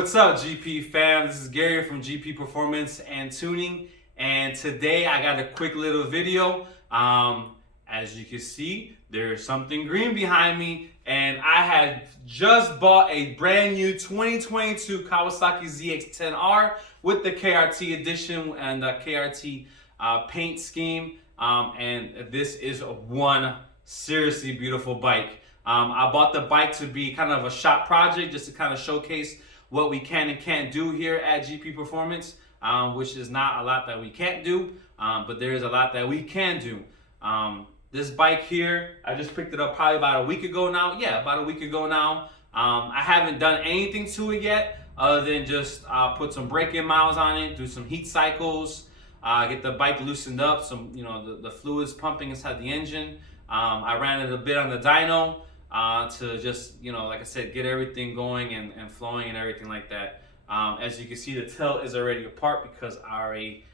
What's up, GP fam? This is Gary from GP Performance and Tuning, and today I got a quick little video. As you can see, there's something green behind me, and I had just bought a brand new 2022 Kawasaki ZX-10R with the KRT edition and the KRT paint scheme, and this is one seriously beautiful bike. I bought the bike to be kind of a shop project, just to kind of showcase what we can and can't do here at GP Performance, which is not a lot that we can't do, but there is a lot that we can do. This bike here, I just picked it up probably about a week ago now. Yeah, about a week ago now. I haven't done anything to it yet, other than just put some braking miles on it, do some heat cycles, get the bike loosened up, some the fluids pumping inside the engine. I ran it a bit on the dyno. To just, like I said, get everything going and flowing and everything like that. As you can see, the tail is already apart because I already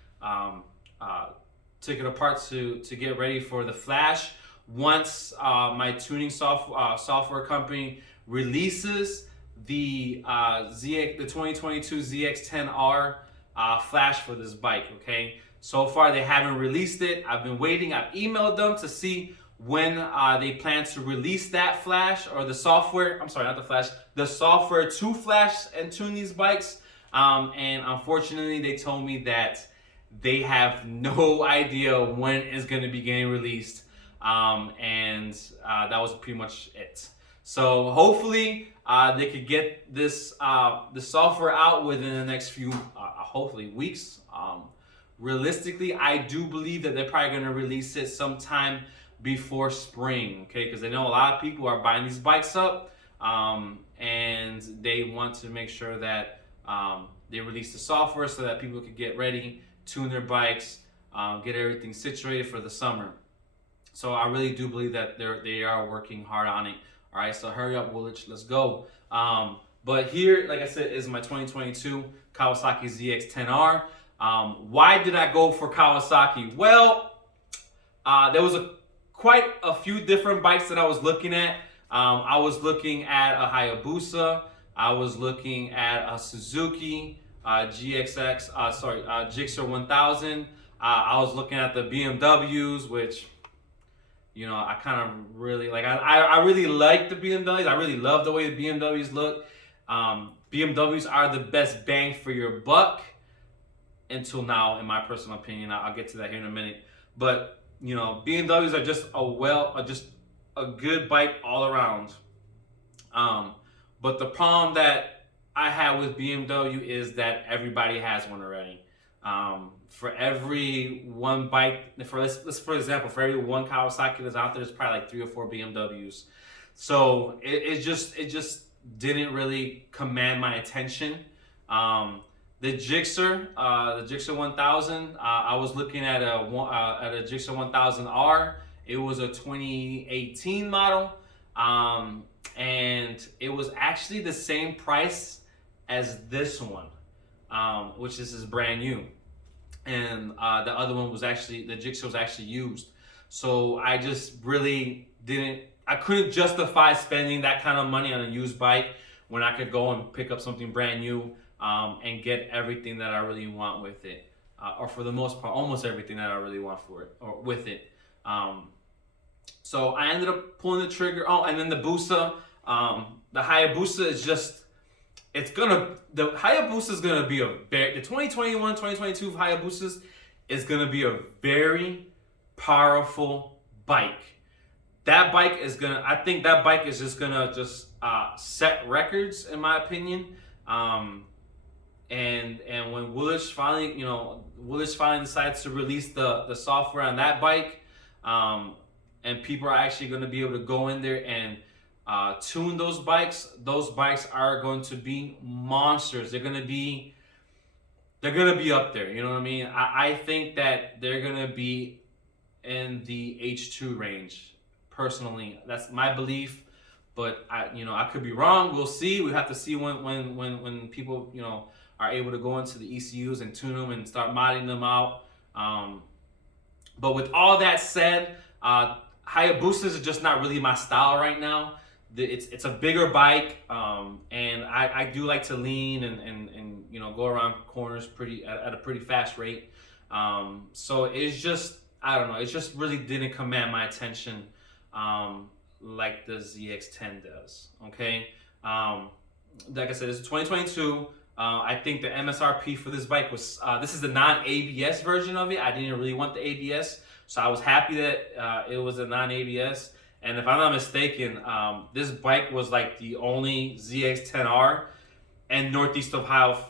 took it apart to get ready for the flash. Once my tuning software company releases the 2022 ZX-10R flash for this bike, okay? So far, they haven't released it. I've been waiting. I've emailed them to see when they plan to release that flash, or the software, I'm sorry, not the flash, the software to flash and tune these bikes. And unfortunately, they told me that they have no idea when it's going to be getting released. And that was pretty much it. So hopefully they could get this the software out within the next few, hopefully, weeks. Realistically, I do believe that they're probably going to release it sometime before spring, okay? Because I know a lot of people are buying these bikes up, and they want to make sure that they release the software so that people can get ready, tune their bikes, get everything situated for the summer. So I really do believe that they are working hard on it. All right, so hurry up, Woolwich, let's go. But here, like I said, is my 2022 Kawasaki ZX-10R. Why did I go for Kawasaki? Well, there was quite a few different bikes that I was looking at. I was looking at a Hayabusa. I was looking at a Suzuki Gixxer 1000. I was looking at the BMWs, which, I kind of really like. I really like the BMWs. I really love the way the BMWs look. BMWs are the best bang for your buck until now, in my personal opinion. I'll get to that here in a minute. But BMWs are just a good bike all around. But the problem that I have with BMW is that everybody has one already. For every one bike, for example, for every one Kawasaki that's out there, there's probably like 3 or 4 BMWs. So it just didn't really command my attention. The Gixxer 1000, I was looking at a Gixxer 1000R. It was a 2018 model, and it was actually the same price as this one, which is brand new. And the other one was actually, the Gixxer was actually used. So I just really I couldn't justify spending that kind of money on a used bike when I could go and pick up something brand new. And get everything that I really want with it, or for the most part, almost everything that I really want for it or with it. So I ended up pulling the trigger. Oh, and then the Busa, the Hayabusa is just, the Hayabusa is gonna be the 2021, 2022 Hayabusas is gonna be a very powerful bike. I think that bike is just gonna set records, in my opinion. And when Woolwich finally decides to release the software on that bike, and people are actually going to be able to go in there and tune those bikes are going to be monsters. They're gonna be up there. You know what I mean? I think that they're gonna be in the H2 range. Personally, that's my belief. But I could be wrong. We'll see. We have to see when people are able to go into the ECUs and tune them and start modding them out. But with all that said, Hayabusas are just not really my style right now. it's a bigger bike, and I do like to lean and go around corners at a pretty fast rate. So it's just, I don't know, it just really didn't command my attention like the ZX10 does. Okay, like I said, it's 2022. I think the MSRP for this bike was this is the non-ABS version of it. I didn't really want the ABS, so I was happy that it was a non-ABS. And if I'm not mistaken, this bike was like the only ZX10R in Northeast Ohio.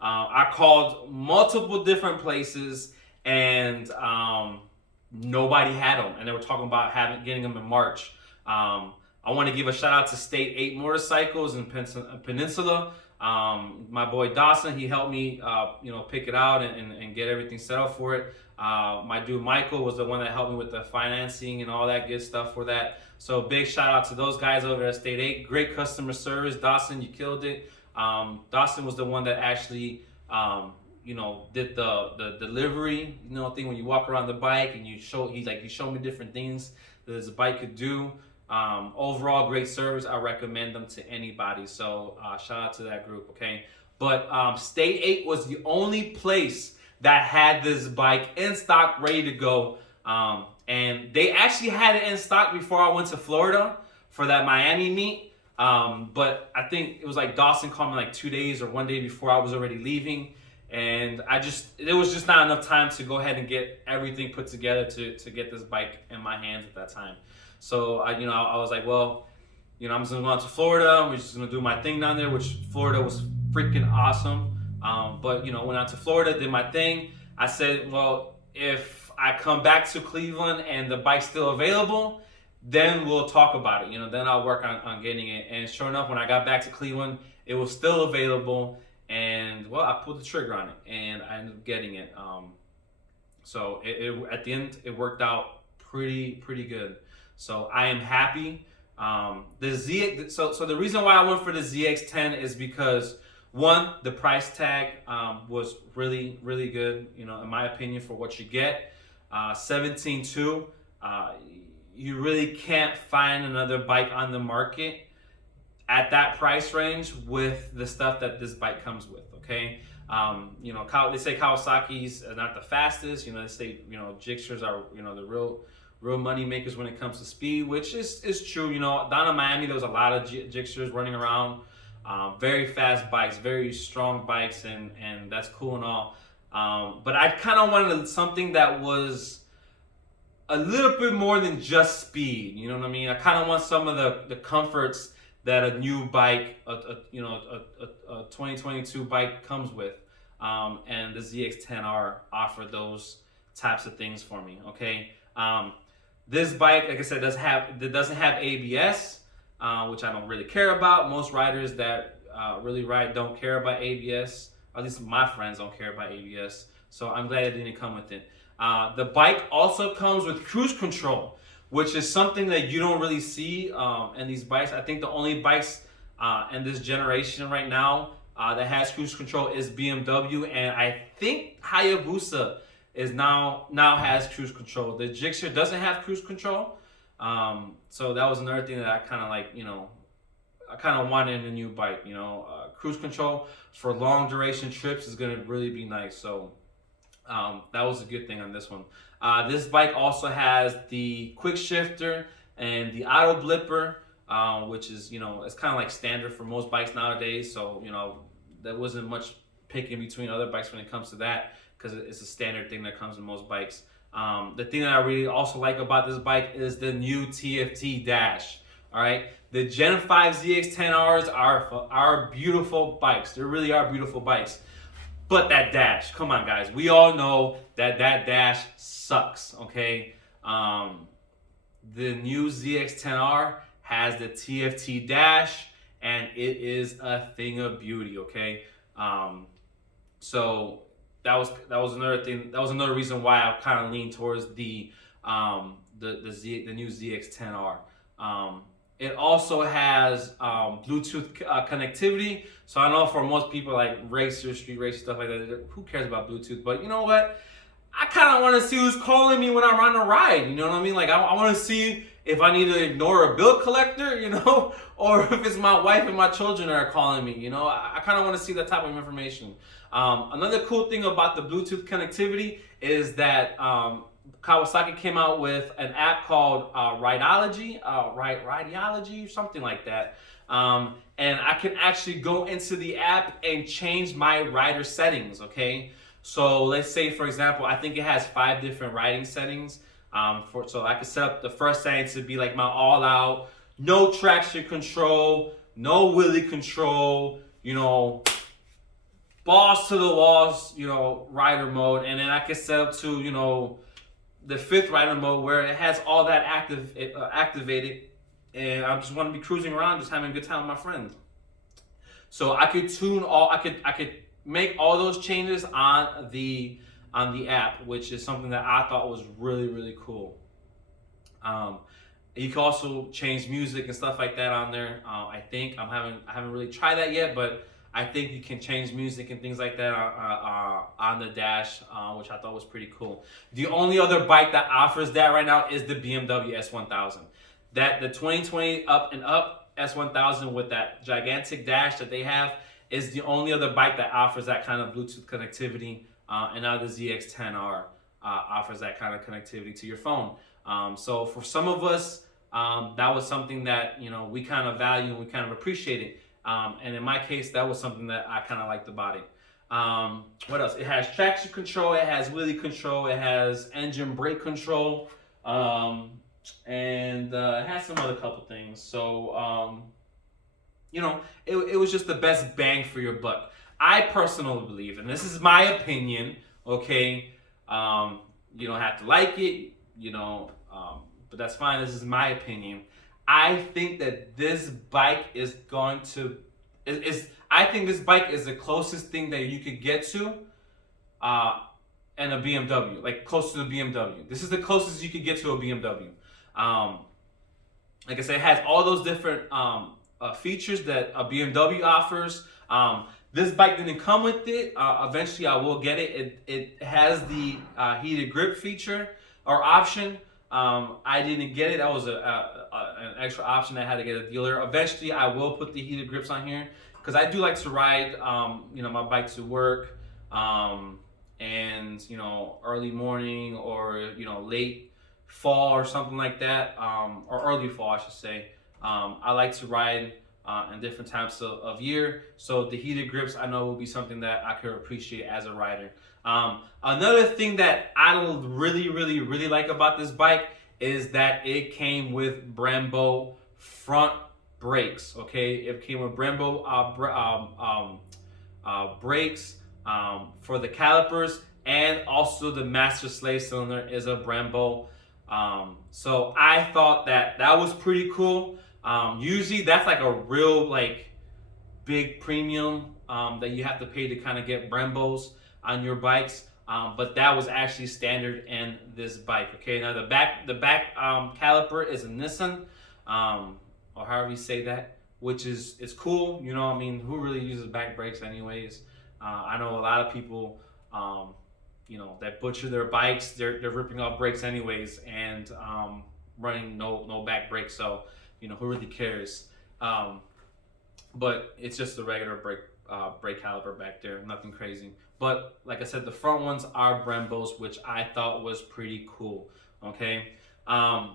I called multiple different places, and nobody had them, and they were talking about getting them in March. I want to give a shout out to State 8 Motorcycles in Peninsula. My boy Dawson, he helped me, pick it out and get everything set up for it. My dude Michael was the one that helped me with the financing and all that good stuff for that. So big shout out to those guys over at State 8. Great customer service. Dawson, you killed it. Dawson was the one that actually, did the delivery, thing when you walk around the bike and he showed me different things that this bike could do. Overall, great service. I recommend them to anybody. So shout out to that group, okay? But State 8 was the only place that had this bike in stock, ready to go. And they actually had it in stock before I went to Florida for that Miami meet. But I think it was like Dawson called me like 2 days or 1 day before I was already leaving. And there was just not enough time to go ahead and get everything put together to get this bike in my hands at that time. So I was like, well, I'm just gonna go out to Florida. We're just gonna do my thing down there, which Florida was freaking awesome. But went out to Florida, did my thing. I said, well, if I come back to Cleveland and the bike's still available, then we'll talk about it. Then I'll work on getting it. And sure enough, when I got back to Cleveland, it was still available. And well, I pulled the trigger on it, and I ended up getting it. So at the end, it worked out pretty good. So I am happy. So the reason why I went for the ZX10 is because, one, the price tag was really good, in my opinion, for what you get. 17.2, you really can't find another bike on the market at that price range with the stuff that this bike comes with, okay? They say Kawasaki's not the fastest. They say, Gixxers are, the real money makers when it comes to speed, which is true. Down in Miami, there was a lot of Gixxers running around. Very fast bikes, very strong bikes, and that's cool and all. But I kind of wanted something that was a little bit more than just speed. You know what I mean? I kind of want some of the comforts that a new bike, a 2022 bike comes with. And the ZX10R offered those types of things for me. Okay. This bike, like I said, doesn't have ABS, which I don't really care about. Most riders that really ride don't care about ABS. At least my friends don't care about ABS. So I'm glad it didn't come with it. The bike also comes with cruise control, which is something that you don't really see in these bikes. I think the only bikes in this generation right now that has cruise control is BMW, and I think Hayabusa is now has cruise control. The Gixxer doesn't have cruise control, so that was another thing that I kind of I kind of wanted in a new bike. Cruise control for long duration trips is gonna really be nice. So that was a good thing on this one. This bike also has the quick shifter and the auto blipper, which is it's kind of like standard for most bikes nowadays. So there wasn't much picking between other bikes when it comes to that, because it's a standard thing that comes in most bikes. The thing that I really also like about this bike is the new TFT dash. All right, the Gen 5 ZX10Rs are beautiful bikes. They really are beautiful bikes. But that dash, come on guys, we all know that dash sucks, okay? The new ZX10R has the TFT dash, and it is a thing of beauty, okay? So that was another thing. That was another reason why I kind of leaned towards the new ZX10R. It also has Bluetooth connectivity. So I know for most people like racers, street racers, stuff like that, who cares about Bluetooth? But you know what? I kind of want to see who's calling me when I'm on a ride. You know what I mean? Like, I want to see if I need to ignore a bill collector, you know, or if it's my wife and my children that are calling me. You know, I kind of want to see that type of information. Another cool thing about the Bluetooth connectivity is that Kawasaki came out with an app called Rideology, something like that. And I can actually go into the app and change my rider settings, okay? So let's say, for example, I think it has 5 different riding settings. So I could set up the first setting to be like my all out, no traction control, no wheelie control, you know, balls to the walls, you know, rider mode. And then I could set up to, you know, the 5th rider mode where it has all that activated. And I just want to be cruising around, just having a good time with my friends. So I could I could make all those changes on the app, which is something that I thought was really, really cool. You can also change music and stuff like that on there. I think I haven't really tried that yet, but I think you can change music and things like that on the dash, which I thought was pretty cool. The only other bike that offers that right now is the BMW S1000. That the 2020 up and up S1000 with that gigantic dash that they have is the only other bike that offers that kind of Bluetooth connectivity. And now the ZX10R offers that kind of connectivity to your phone. So for some of us, that was something that, you know, we kind of value and we kind of appreciate it. And in my case, that was something that I kind of liked about it. What else? It has traction control, it has wheelie control, it has engine brake control, and it has some other couple things. So, you know, it was just the best bang for your buck. I personally believe, and this is my opinion, okay? You don't have to like it, you know, but that's fine. This is my opinion. I think that this bike is going to, I think this bike is the closest thing that you could get to and a BMW, like close to the BMW. This is the closest you could get to a BMW. Like I said, it has all those different features that a BMW offers. This bike didn't come with it. Eventually, I will get it. It has the heated grip feature or option. I didn't get it. That was an extra option I had to get a dealer. Eventually, I will put the heated grips on here because I do like to ride, you know, my bike to work, and you know, early morning or you know, late fall or something like that, or early fall, I should say. I like to ride in different times of year, so the heated grips I know will be something that I could appreciate as a rider. Another thing that I really like about this bike is that it came with Brembo front brakes. Okay, it came with Brembo brakes for the calipers, and also the master slave cylinder is a Brembo. So I thought that was pretty cool. Usually that's like a real like big premium that you have to pay to kind of get Brembos on your bikes, but that was actually standard in this bike. Okay, now the back caliper is a Nissan, or however you say that, which is it's cool. You know, I mean, who really uses back brakes anyways? I know a lot of people, you know, that butcher their bikes. They're ripping off brakes anyways and running no back brakes. So you know, who really cares? But it's just a regular brake caliper back there, nothing crazy. But like I said, the front ones are Brembos, which I thought was pretty cool. Okay, and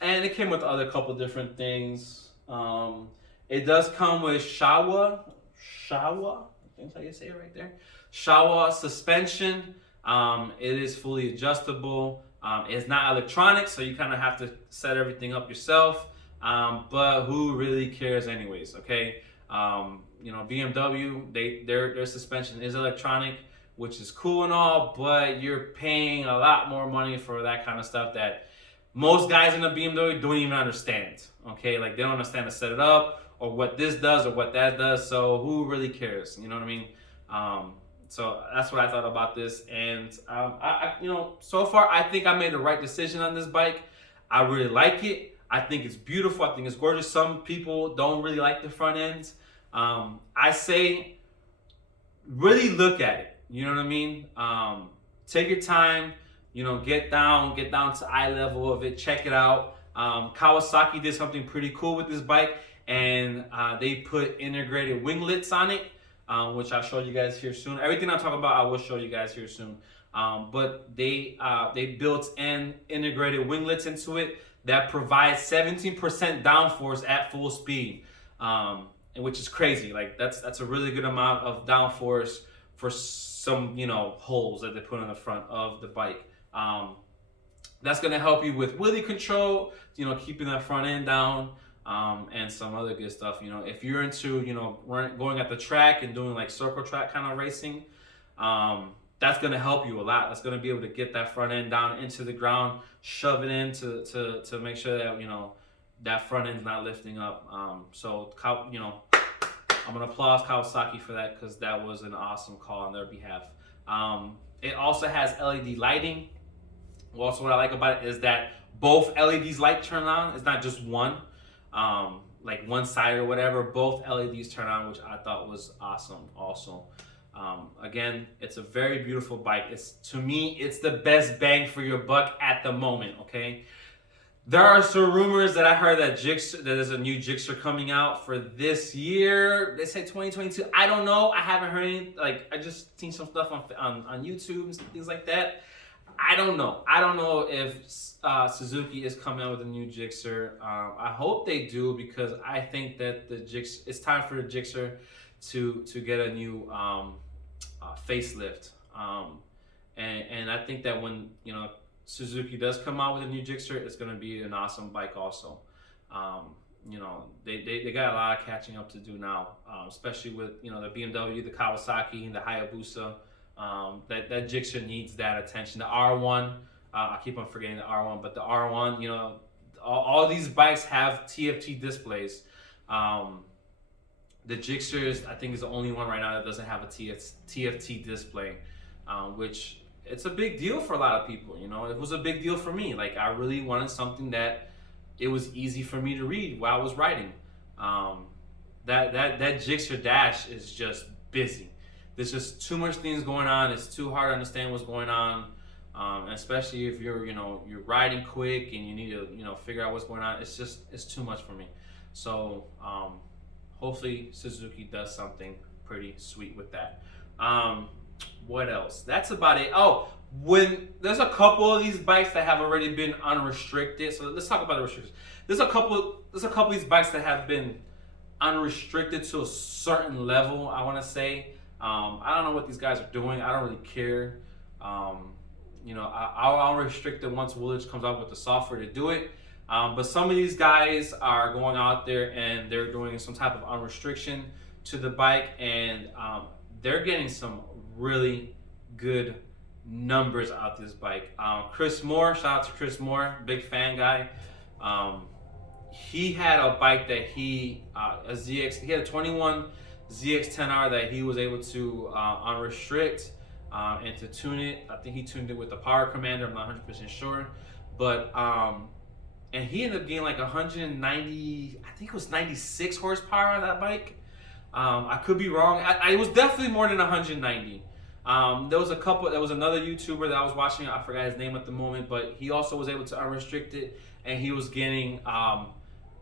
it came with other couple different things. It does come with Shawa, I think that's how you say it right there. Shawa suspension. It is fully adjustable. It's not electronic, so you kind of have to set everything up yourself. But who really cares anyways, okay? You know, BMW, their suspension is electronic, which is cool and all, but you're paying a lot more money for that kind of stuff that most guys in a BMW don't even understand, okay? Like, they don't understand to set it up, or what this does, or what that does, so who really cares, you know what I mean? So that's what I thought about this, and I you know, so far, I think I made the right decision on this bike. I really like it. I think it's beautiful. I think it's gorgeous. Some people don't really like the front ends. I say, really look at it. You know what I mean? take your time, get down to eye level of it, check it out. Kawasaki did something pretty cool with this bike, and they put integrated winglets on it, which I'll show you guys here soon. Everything I'm talking about, I will show you guys here soon. But they built in integrated winglets into it that provide 17% downforce at full speed, which is crazy. Like that's a really good amount of downforce for some holes that they put on the front of the bike. That's gonna help you with wheelie control, keeping that front end down, and some other good stuff. If you're into going at the track and doing like circle track kind of racing, that's gonna help you a lot. That's gonna be able to get that front end down into the ground, shove it in to make sure that that front end's not lifting up. I'm gonna applaud Kawasaki for that, because that was an awesome call on their behalf. It also has LED lighting. Also, what I like about it is that both LEDs light turn on. It's not just one, like one side or whatever. Both LEDs turn on, which I thought was awesome. Also, again, it's a very beautiful bike. To me, it's the best bang for your buck at the moment. Okay. There are some rumors that I heard that there's a new Gixxer coming out for this year. They say 2022. I don't know. I haven't heard any. I just seen some stuff on YouTube and things like that. I don't know. I don't know if Suzuki is coming out with a new Gixxer. I hope they do, because I think that it's time for the Gixxer to get a new facelift. And I think that when Suzuki does come out with a new Gixxer, it's going to be an awesome bike also. They got a lot of catching up to do now, especially with the BMW, the Kawasaki, and the Hayabusa. That Gixxer needs that attention. The R1, I keep on forgetting the R1, but the R1, all these bikes have TFT displays. The Gixxer, I think, is the only one right now that doesn't have a TFT display, which it's a big deal for a lot of people. It was a big deal for me. Like, I really wanted something that it was easy for me to read while I was writing. That Gixxer Dash is just busy. There's just too much things going on. It's too hard to understand what's going on, especially if you're riding quick and you need to figure out what's going on. It's too much for me. So hopefully Suzuki does something pretty sweet with that. What else? That's about it. Oh, when there's a couple of these bikes that have already been unrestricted. So let's talk about the restrictions. There's a couple of these bikes that have been unrestricted to a certain level, I want to say. I don't know what these guys are doing. I don't really care. I'll restrict it once Woolwich comes out with the software to do it. But some of these guys are going out there and they're doing some type of unrestriction to the bike, and they're getting some really good numbers out this bike. Chris Moore, shout out to Chris Moore, big fan guy. He had a bike that he had a 21 ZX10R that he was able to unrestrict and to tune it. I think he tuned it with the Power Commander. I'm not 100% sure, but and he ended up getting like 190, I think it was 96 horsepower on that bike. I could be wrong. It was definitely more than 190. There was another YouTuber that I was watching. I forgot his name at the moment, but he also was able to unrestrict it, and he was getting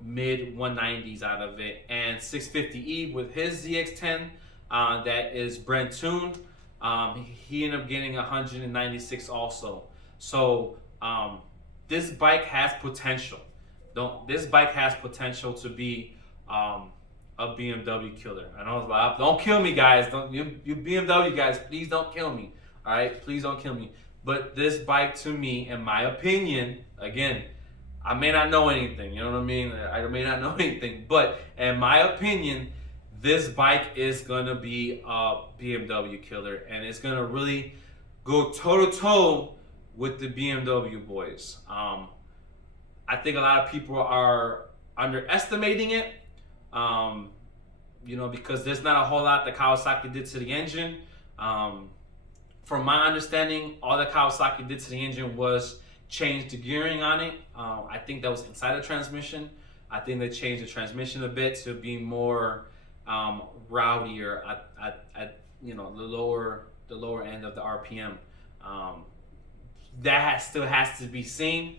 mid 190s out of it. And 650E with his ZX10 that is Brent tuned, he ended up getting 196 also. So this bike has potential. This bike has potential to be a BMW killer. I know it's a lot. Don't kill me, guys. You BMW guys, please don't kill me. All right, please don't kill me. But this bike, to me, in my opinion, again, I may not know anything. You know what I mean? I may not know anything, but in my opinion, this bike is gonna be a BMW killer, and it's gonna really go toe to toe with the BMW boys. I think a lot of people are underestimating it. Because there's not a whole lot that Kawasaki did to the engine. From my understanding, all that Kawasaki did to the engine was change the gearing on it. I think that was inside the transmission. I think they changed the transmission a bit to be more rowdier at the lower end of the RPM. Um, that still has to be seen.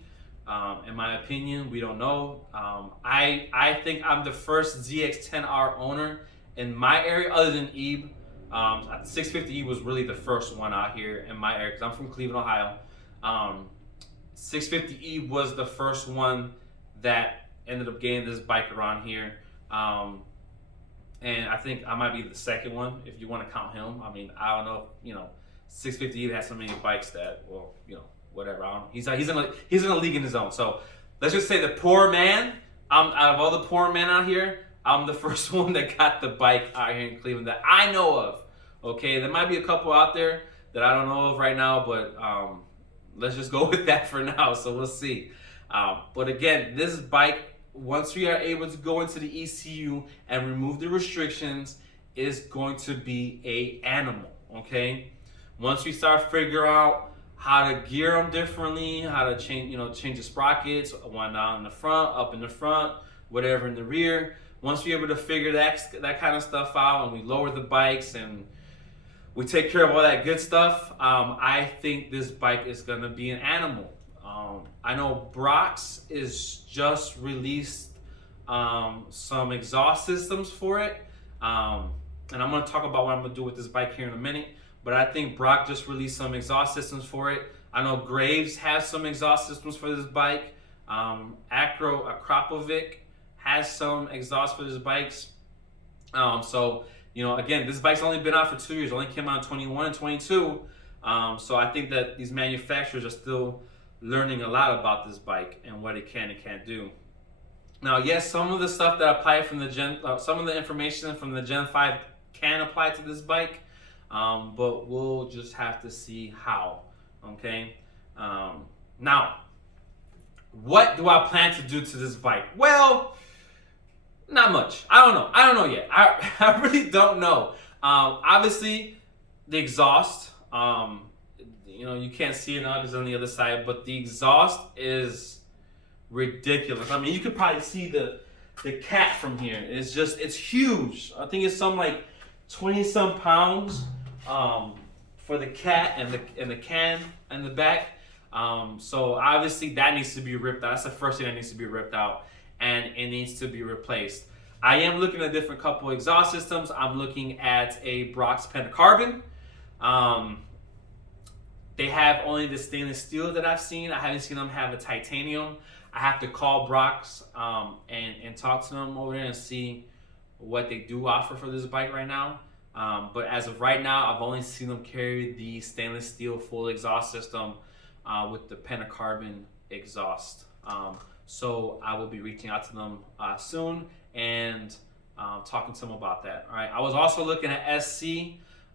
In my opinion, we don't know. I think I'm the first ZX10R owner in my area, other than Ebe. 650E was really the first one out here in my area because I'm from Cleveland, Ohio. 650E was the first one that ended up getting this bike around here. And I think I might be the second one if you want to count him. I mean, I don't know, 650E has so many bikes that, well, whatever. He's in a league in his own. So let's just say the poor man. Out of all the poor men out here, I'm the first one that got the bike out here in Cleveland that I know of. Okay, there might be a couple out there that I don't know of right now, but let's just go with that for now. So we'll see. But again, this bike, once we are able to go into the ECU and remove the restrictions, is going to be a animal. Okay, once we start figuring out how to gear them differently, how to change the sprockets, one down in the front, up in the front, whatever in the rear. Once we're able to figure that kind of stuff out, and we lower the bikes and we take care of all that good stuff, I think this bike is gonna be an animal. I know Brock's is just released some exhaust systems for it, and I'm gonna talk about what I'm gonna do with this bike here in a minute. But I think Brock just released some exhaust systems for it. I know Graves has some exhaust systems for this bike. Akrapovic has some exhaust for his bikes. So, again, this bike's only been out for 2 years. It only came out in 21 and 22. So I think that these manufacturers are still learning a lot about this bike and what it can and can't do. Now, yes, some of the stuff that applied from some of the information from the Gen 5 can apply to this bike. But we'll just have to see how, okay? Now, what do I plan to do to this bike? Well, not much. I don't know yet. I really don't know. Obviously, the exhaust, you can't see it now because it's on the other side, but the exhaust is ridiculous. I mean, you could probably see the cat from here. It's huge. I think it's something like 20-some pounds. For the cat and the can and the back. So obviously that needs to be ripped out. That's the first thing that needs to be ripped out, and it needs to be replaced. I am looking at a different couple exhaust systems. I'm looking at a Brock's Pentacarbon. They have only the stainless steel that I've seen. I haven't seen them have a titanium. I have to call Brock's and talk to them over there and see what they do offer for this bike right now. But as of right now, I've only seen them carry the stainless steel full exhaust system with the Pentacarbon exhaust. So I will be reaching out to them soon and talking to them about that. All right. I was also looking at SC.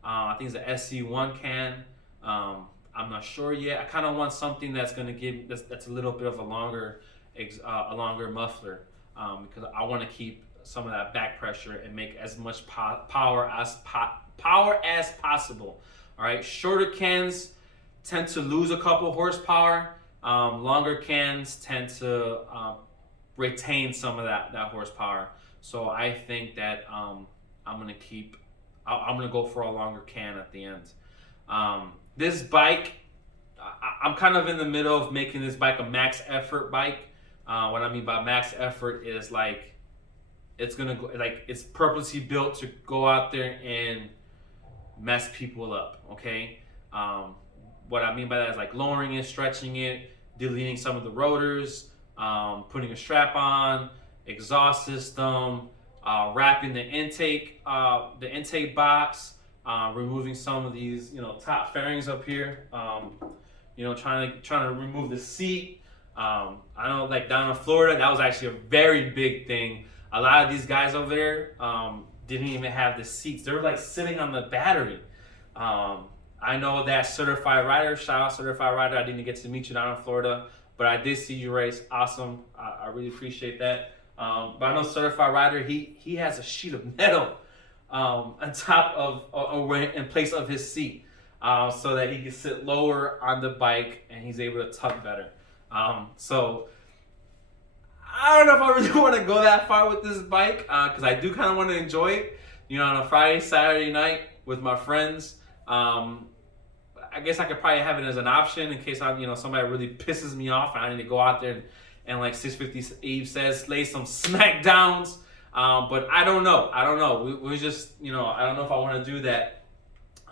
I think it's an SC1 can. I'm not sure yet. I kind of want something that's going to give that's a little bit of a longer muffler because I want to keep some of that back pressure and make as much power as possible. All right, shorter cans tend to lose a couple horsepower. Longer cans tend to retain some of that horsepower. So I think that I'm gonna go for a longer can at the end. This bike, I'm kind of in the middle of making this bike a max effort bike. What I mean by max effort is like it's purposely built to go out there and mess people up. Okay. What I mean by that is like lowering it, stretching it, deleting some of the rotors, putting a strap on, exhaust system, wrapping the intake box, removing some of these, top fairings up here, trying to remove the seat. I know, like down in Florida, that was actually a very big thing. A lot of these guys over there didn't even have the seats. They were like sitting on the battery. I know that Certified Rider, shout out Certified Rider. I didn't get to meet you down in Florida, but I did see you race. Awesome. I really appreciate that. But I know Certified Rider, he has a sheet of metal on top of in place of his seat, so that he can sit lower on the bike and he's able to tuck better. So I don't know if I really want to go that far with this bike, because I do kind of want to enjoy it, on a Friday, Saturday night with my friends. I guess I could probably have it as an option in case somebody really pisses me off and I need to go out there and like 650 Eve says, lay some smack downs. But I don't know. We just, I don't know if I want to do that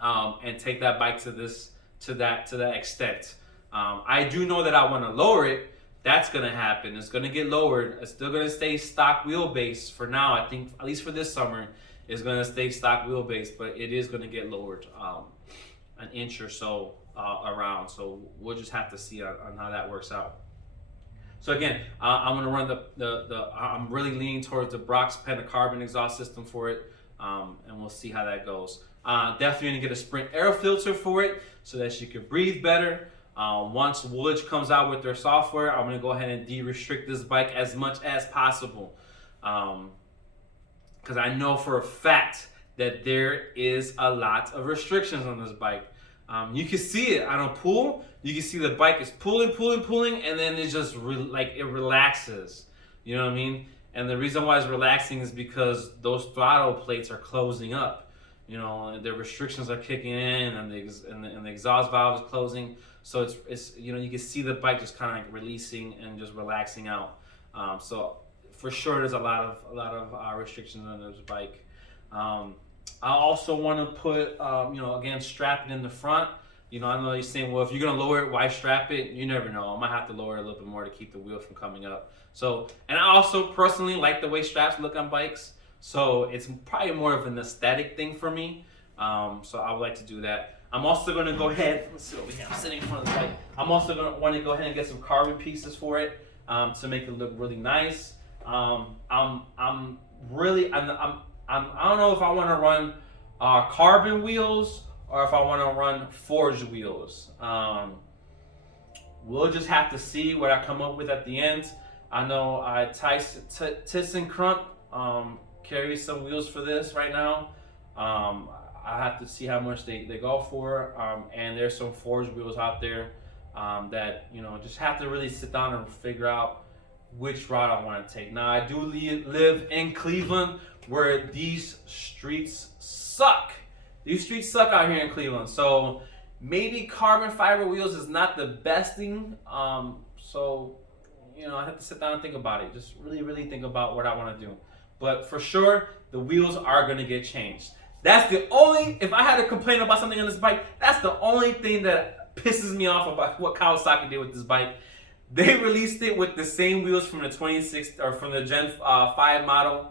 and take that bike to that extent. I do know that I want to lower it. That's going to happen. It's going to get lowered. It's still going to stay stock wheelbase for now. I think, at least for this summer, it's going to stay stock wheelbase, but it is going to get lowered an inch or so around. So we'll just have to see on how that works out. So again, I'm going to run I'm really leaning towards the Brock's Pentacarbon exhaust system for it, and we'll see how that goes. Definitely going to get a Sprint air filter for it so that she can breathe better. Once Woolwich comes out with their software, I'm going to go ahead and de-restrict this bike as much as possible. Because I know for a fact that there is a lot of restrictions on this bike. You can see it on a pull. You can see the bike is pulling, and then it just it relaxes. You know what I mean? And the reason why it's relaxing is because those throttle plates are closing up. The restrictions are kicking in, and the exhaust valve is closing. So it's you can see the bike just kind of like releasing and just relaxing out. So for sure, there's a lot of restrictions on this bike. I also want to put, again, strap it in the front. I know you're saying, well, if you're going to lower it, why strap it? You never know. I might have to lower it a little bit more to keep the wheel from coming up. So, and I also personally like the way straps look on bikes. So it's probably more of an aesthetic thing for me. So I would like to do that. I'm also going to go ahead, let's see what we have. I'm sitting in front of the bike. I'm also going to want to go ahead and get some carbon pieces for it to make it look really nice. I don't know if I want to run carbon wheels or if I want to run forged wheels. We'll just have to see what I come up with at the end. I know ThyssenKrupp carries some wheels for this right now. I have to see how much they go for. And there's some forged wheels out there that just have to really sit down and figure out which route I want to take. Now, I do live in Cleveland, where these streets suck. These streets suck out here in Cleveland. So maybe carbon fiber wheels is not the best thing. So I have to sit down and think about it. Just really, really think about what I want to do. But for sure, the wheels are going to get changed. That's the only, if I had to complain about something on this bike, that's the only thing that pisses me off about what Kawasaki did with this bike. They released it with the same wheels from the 26 or from the Gen 5 model.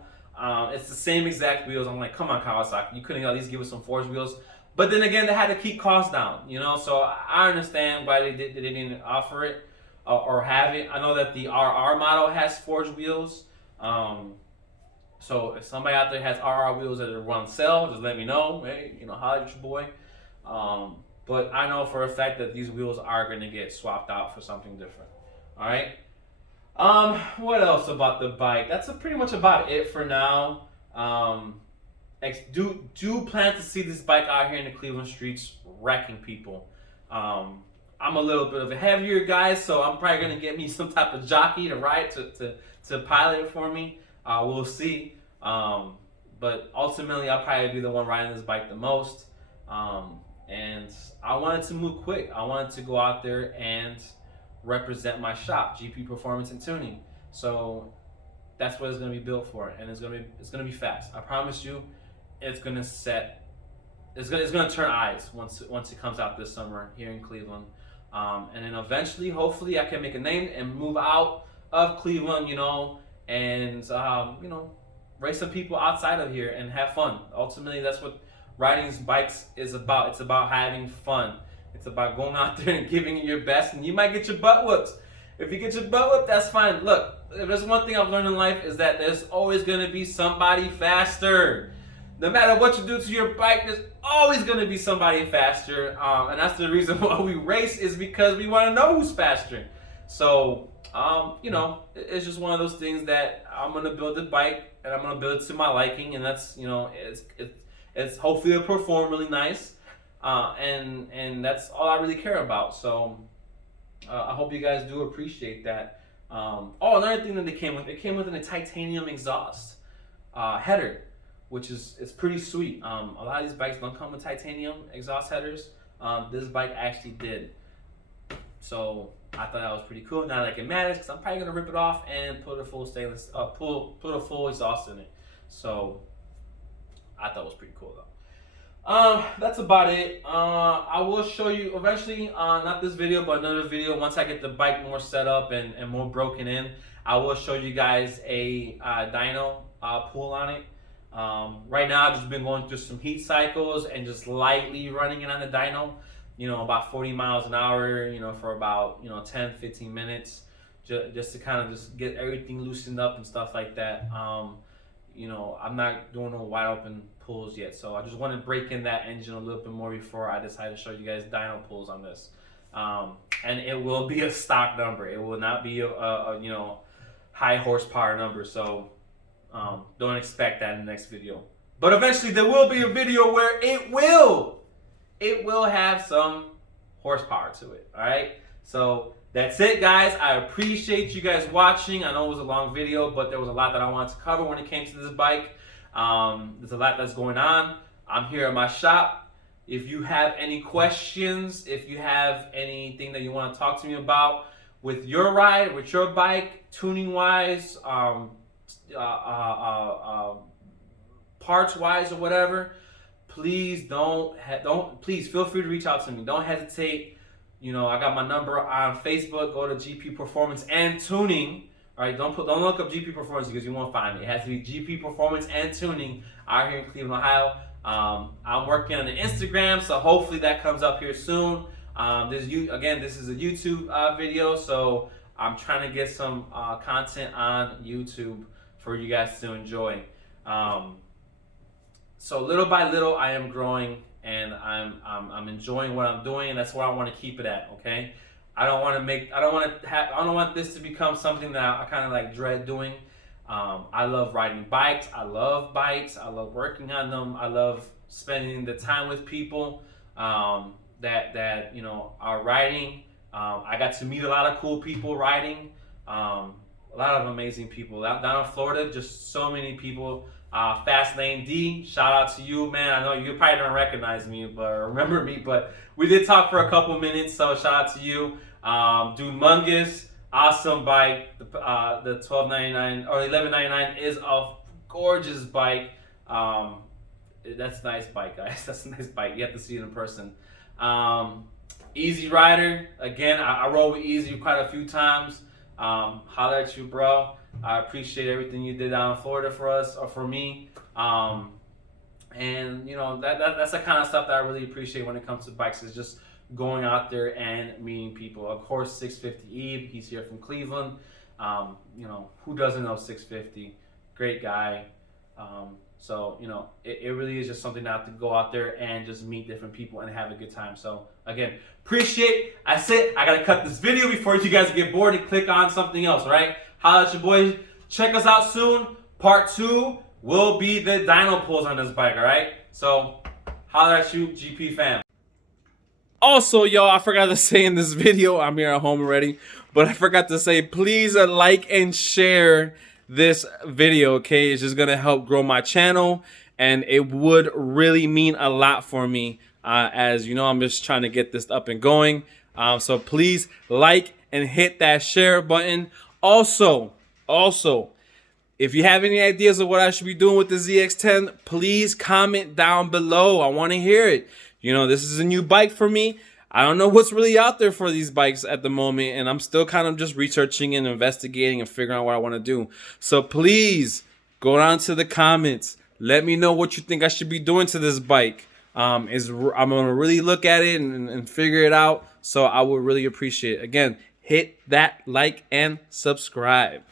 It's the same exact wheels. I'm like, come on, Kawasaki, you couldn't at least give us some forged wheels. But then again, they had to keep costs down, So I understand why they didn't offer it or have it. I know that the RR model has forged wheels. So if somebody out there has RR wheels that are on sale, just let me know. Hey, holler at your boy. But I know for a fact that these wheels are going to get swapped out for something different. All right. What else about the bike? That's pretty much about it for now. Do plan to see this bike out here in the Cleveland streets wrecking people. I'm a little bit of a heavier guy, so I'm probably gonna get me some type of jockey to ride to pilot it for me. We'll see. But ultimately, I'll probably be the one riding this bike the most. And I wanted to move quick. I wanted to go out there and represent my shop, GP Performance and Tuning. So that's what it's gonna be built for, and it's gonna be fast. I promise you, it's gonna turn eyes once it comes out this summer here in Cleveland. And then eventually, hopefully, I can make a name and move out of Cleveland, and race some people outside of here and have fun. Ultimately, that's what riding bikes is about. It's about having fun. It's about going out there and giving it your best, and you might get your butt whooped. If you get your butt whooped, that's fine. Look, if there's one thing I've learned in life is that there's always going to be somebody faster. No matter what you do to your bike, there's always going to be somebody faster. And that's the reason why we race, is because we want to know who's faster. So, it's just one of those things that I'm going to build a bike, and I'm going to build it to my liking, and that's, it's hopefully it'll perform really nice. And that's all I really care about. So I hope you guys do appreciate that. Another thing that it came with a titanium exhaust header, which is pretty sweet. A lot of these bikes don't come with titanium exhaust headers. this bike actually did. So I thought that was pretty cool. Not like it matters, because I'm probably gonna rip it off and put a full stainless, put a full exhaust in it. So I thought it was pretty cool though. That's about it. I will show you eventually, not this video, but another video, once I get the bike more set up and more broken in, I will show you guys a dyno pull on it. Right now I've just been going through some heat cycles and just lightly running it on the dyno, you know, about 40 miles an hour, you know, for about, you know, 10-15 minutes, just to kind of just get everything loosened up and stuff like that. You know, I'm not doing no wide open pulls yet, so I just want to break in that engine a little bit more before I decide to show you guys dyno pulls on this. And it will be a stock number. It will not be a you know, high horsepower number, so don't expect that in the next video. But eventually there will be a video where it will have some horsepower to it. All right, so that's it, guys. I appreciate you guys watching. I know it was a long video, but there was a lot that I wanted to cover when it came to this bike. There's a lot that's going on. I'm here at my shop. If you have any questions, if you have anything that you want to talk to me about with your ride, with your bike, tuning wise, parts wise, or whatever, please please feel free to reach out to me. Don't hesitate. You know, I got my number on Facebook. Go to GP Performance and Tuning. All right, don't look up GP Performance because you won't find me. It has to be GP Performance and Tuning out here in Cleveland, Ohio. I'm working on the Instagram, so hopefully that comes up here soon. This is a YouTube video, so I'm trying to get some content on YouTube for you guys to enjoy. So little by little, I am growing, and I'm enjoying what I'm doing, and that's where I want to keep it at. Okay, I don't want this to become something that I kind of like dread doing. I love riding bikes. I love bikes. I love working on them. I love spending the time with people that you know are riding. I got to meet a lot of cool people riding. A lot of amazing people down in Florida. Just so many people. Fast Lane D, shout out to you, man. I know you probably don't recognize me, but remember me, but we did talk for a couple minutes, so shout out to you. Dude Mungus, awesome bike. The $12.99 or $11.99 is a gorgeous bike. That's a nice bike, guys. That's a nice bike. You have to see it in person. Easy Rider, again, I rode with Easy quite a few times. Holler at you, bro. I appreciate everything you did down in Florida for us, or for me. And you know, that's the kind of stuff that I really appreciate when it comes to bikes, is just going out there and meeting people. Of course, 650 Eve, he's here from Cleveland. You know, who doesn't know 650? Great guy. So, you know, it really is just something that I have to go out there and just meet different people and have a good time. So, again, appreciate. I got to cut this video before you guys get bored and click on something else, all right? Holla at your boys. Check us out soon. Part 2 will be the dyno pulls on this bike, all right? So, holla at you, GP fam. Also, y'all, I forgot to say in this video, I'm here at home already, but I forgot to say, please like and share this video, okay? It's just gonna help grow my channel, and it would really mean a lot for me, as you know, I'm just trying to get this up and going. So please like and hit that share button. Also, if you have any ideas of what I should be doing with the ZX10, please comment down below. I want to hear it. You know, this is a new bike for me. I don't know what's really out there for these bikes at the moment, and I'm still kind of just researching and investigating and figuring out what I want to do. So please go down to the comments. Let me know what you think I should be doing to this bike. I'm going to really look at it and figure it out. So I would really appreciate it. Again, hit that like and subscribe.